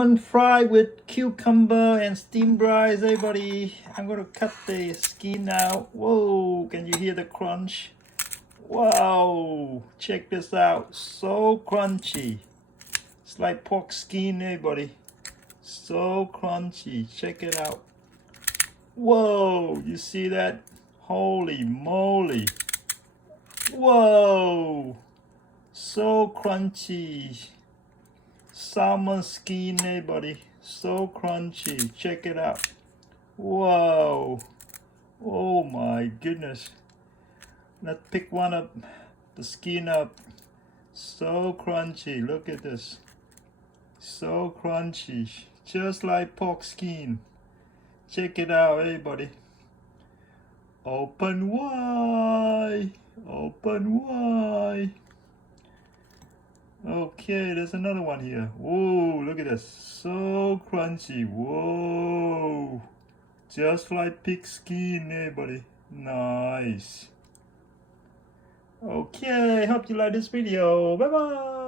Fried with cucumber and steamed rice, everybody. I'm gonna cut the skin out. Whoa, can you hear the crunch? Wow, check this out. So crunchy. It's like pork skin, everybody. So crunchy. Check it out. Whoa, you see that? Holy moly. Whoa, so crunchy. Salmon skin, everybody. So crunchy. Check it out. Whoa. Oh my goodness. Let's pick one up. The skin up. So crunchy. Look at this. So crunchy. Just like pork skin. Check it out, everybody. Open wide. Open wide. Okay, there's another one here. Whoa, look at this. So crunchy. Whoa. Just like pig skin, everybody. Nice. Okay, hope you like this video. Bye bye.